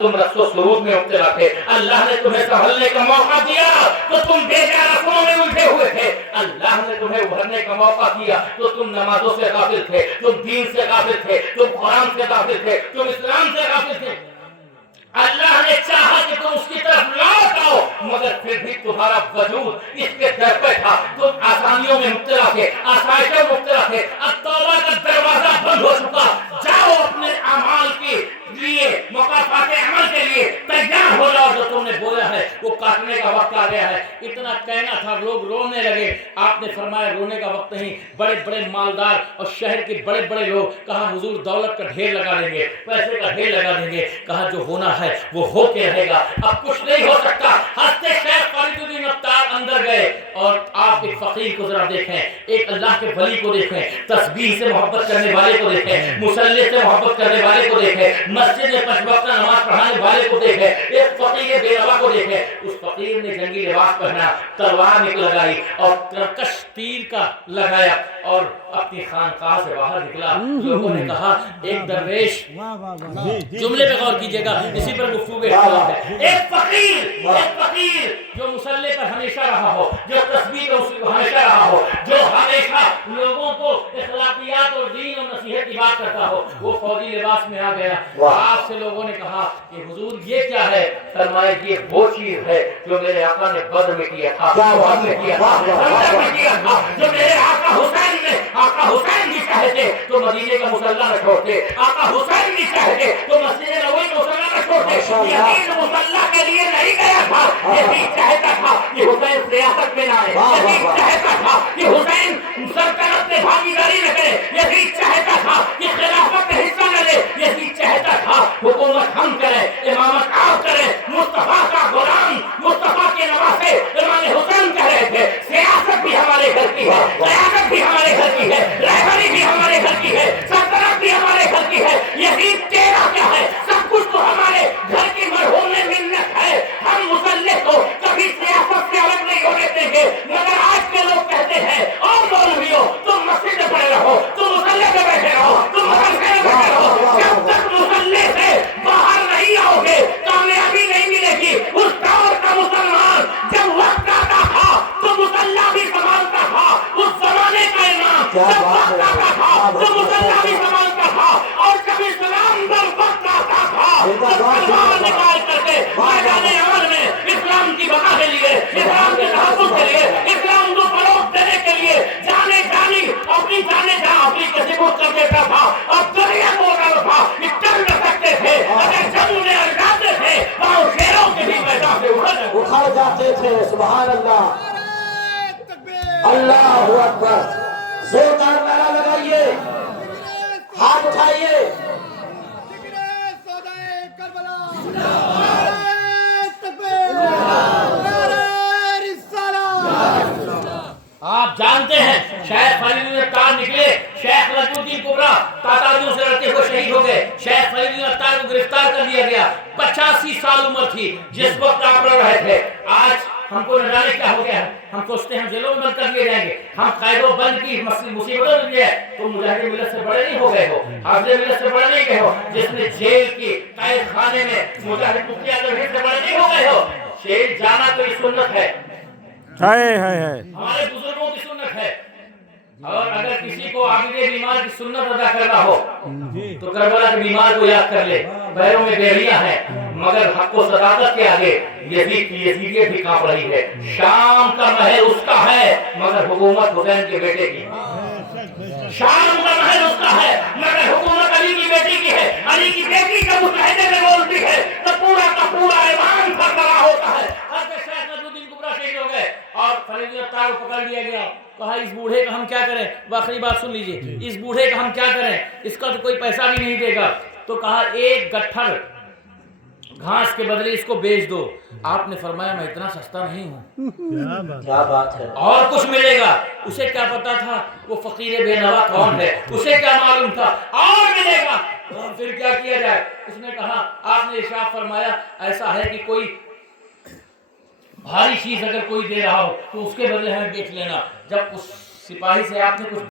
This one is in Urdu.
تم رسم و سلوک میں مبتلا تھے، اللہ نے تمہیں سنبھلنے کا موقع دیا تو تم بے جا رسموں میں الجھے ہوئے تھے، اللہ نے تمہیں ابھرنے کا موقع دیا تو تم نمازوں سے غافل تھے، تم دین سے غافل تھے، تم قرآن سے غافل تھے، تم اسلام سے غافل تھے۔ اللہ نے چاہا کہ تم اس کی طرف لوٹ آؤ، مگر پھر بھی تمہارا وجود اس کے در پہ تھا، تم آسانیوں میں مبتلا تھے، آسائشوں میں مبتلا تھے۔ اب توبہ کا دروازہ بند ہو چکا، جاؤ اپنے اعمال کے لیے، مقافات عمل کے لیے تیار ہو جاؤ، جو تم نے بویا ہے وہ کاٹنے کا وقت آ گیا ہے۔ اتنا کہنا تھا، لوگ رونے لگے، آپ نے فرمایا رونے کا وقت نہیں۔ بڑے بڑے مالدار اور شہر کے بڑے بڑے لوگ کہا حضور دولت کا ڈھیر لگا دیں گے، پیسے کا ڈھیر لگا دیں گے، کہا جو ہونا ہے وہ ہو کے رہے گا، اب کچھ نہیں ہو سکتا۔ ہنستے شیخ فرید الدین عطار اندر گئے اور آپ ایک فقیر کو ذرا دیکھیں، ایک اللہ کے ولی کو دیکھیں، تسبیح سے محبت کرنے والے کو دیکھیں، مصلی سے محبت کرنے والے کو دیکھیں، مسجد میں 5 وقت نماز پڑھانے والے کو دیکھیں، ایک فقیر بے نوا کو دیکھیں۔ اس فقیر نے جنگی لباس پہنا، تلوار لگائی اور ترکش تیر کا لگایا اور اپنی خانقاہ سے باہر نکلا۔ لوگوں نے کہا ایک درویش، جملے پہ غور کیجئے گا، اسی پر گفتگو ہے، ایک فقیر جو مصلی پر ہمیشہ رہا ہو، جو تسبیح پر ہمیشہ رہا ہو، جو ہمیشہ لوگوں کو اخلاقیات اور دین اور نصیحت کی بات کرتا ہو، وہ فوجی لباس میں آ گیا۔ آپ سے لوگوں نے کہا کہ حضور یہ کیا ہے؟ فرمایا یہ وہ چیز ہے جو میرے آقا نے بدر میں کیا تھا، جو میرے آقا حسین نے، آقا حسین بھی چاہتے تو مدینے کا مصلی نہ چھوڑتے، آقا حسین بھی چاہتے تو مسجد نبوی کا مصلی نہ چھوڑتے۔ یزید مصلی کے لیے نہیں گیا تھا، یزید چاہتا تھا کہ حسین سیاست میں نہ آئے، یزید چاہتا تھا کہ حسین سلطنت میں بھاگیداری نہ کرے، یزید چاہتا تھا کہ خلافت میں حصہ نہ لے، یزید چاہتا تھا حکومت ہم کریں، امامت آپ کریں، مصطفیٰ کا غلام، مصطفیٰ کے نواسے امام حسین کہہ رہے تھے سیاست بھی ہمارے گھر کی ہے، قیادت بھی ہمارے گھر کی ہے، رہبری بھی ہمارے گھر کی ہے، سلطنت بھی ہمارے گھر کی ہے۔ یزید تیرا کیا ہے؟ سب کچھ تو ہمارے گھر کی مرہون منت ہے، ہم مصلی کو کبھی سیاست سے الگ نہیں ہونے دیں گے۔ مگر آج کے لوگ کہتے ہیں اور مولویوں تم مسجد میں پڑے رہو، تم مصلی پہ بیٹھے رہو، تم مدرسے میں بیٹھے رہو، جب تک مصلی سے باہر نہیں آؤ گے کامیابی نہیں ملے گی۔ اس دور کا مسلمان جب وقت آتا تھا تو مصلی بھی سنبھالتا تھا، اس زمانے کا امام جب وقت آتا تھا تو مصلی بھی سنبھالتا تھا، اور جب اسلام پر وقت آتا تھا تو تلوار نکال کر کے میدان عمل میں اسلام کی بقا کے لیے، اسلام کے تحفظ کے لیے، اسلام کو فروغ دینے کے لیے جانے جانی اپنی جانے جا اپنی کسی کو کر دیتا تھا، اور دنیا کو اگر تھا کہ چل نہ سکتے تھے، اگر جب انہیں الجاتے تھے وہاں شیروں کے بھی میدان سے اکھڑ جاتے تھے۔ سبحان اللہ، اللہ اکبر، زوردار نعرہ لگائیے، ہاتھ اٹھائیے۔ آپ جانتے ہیں شیخ فرید الدین عطار نکلے، شیخ نجم الدین کبریٰ تاتاریوں سے لڑتے ہوئے شہید ہو گئے، شیخ فرید الدین عطار کو گرفتار کر لیا گیا، 85 سال عمر تھی جس وقت آپ لڑ رہے تھے۔ آج ہم کو نہ جانے کیا ہو گیا ہے، ہم سوچتے ہیں ہم جیلوں میں بند کر لیے جائیں گے، ہم قید و بند کی مصیبتوں میں لیے، تم مجاہد ملت سے بڑے نہیں ہو گئے ہو، حافظ ملت سے بڑے نہیں گئے ہو، جس نے جیل کی قید خانے میں مجاہد مفتی اعظم ہند سے بڑے نہیں ہو گئے ہو۔ جیل جانا تو یہ سنت ہے، ہمارے بزرگوں کی سنت ہے، اور اگر کسی کو عابد بیمار کی سنت ادا کرنا ہو تو کربلا کے بیمار کو یاد کر لے، پیروں میں بیڑیاں ہیں مگر حق و صداقت کے آگے یزید کی یزیدیت بھی کانپ رہی ہے۔ شام کا محل اس کا ہے مگر حکومت حسین کے بیٹے کی، شام کا محل اس کا ہے مگر حکومت علی کی بیٹی کی ہے، علی کی بیٹی کا مشاہدے میں بولتی ہے تو پورا کا پورا ایمان برقرار ہوتا ہے۔ شیخ نجم الدین کبریٰ شہید ہو گئے اور فرید الدین عطار کو پکڑ لیا گیا، کہا اس بوڑھے کا ہم کیا کریں؟ آخری بات سن لیجئے، اس بوڑھے کا ہم کیا کریں، اس کا تو کوئی پیسہ بھی نہیں دے گا، تو کہا ایک گٹھڑ گھاس کے بدلے اس کو بیچ دو۔ آپ نے فرمایا میں اتنا سستا نہیں ہوں، کیا بات ہے، اور کچھ ملے گا۔ اسے کیا پتا تھا وہ فقیر بے نوا کون ہے، اسے کیا معلوم تھا اور ملے گا، پھر کیا کیا جائے؟ اس نے کہا، آپ نے ارشاد فرمایا ایسا ہے کہ کوئی بھاری چیز اگر کوئی دے رہا ہو تو اس کے بدلے ہمیں بیچ لینا۔ جب اس سپاہی سے آپ نے کچھ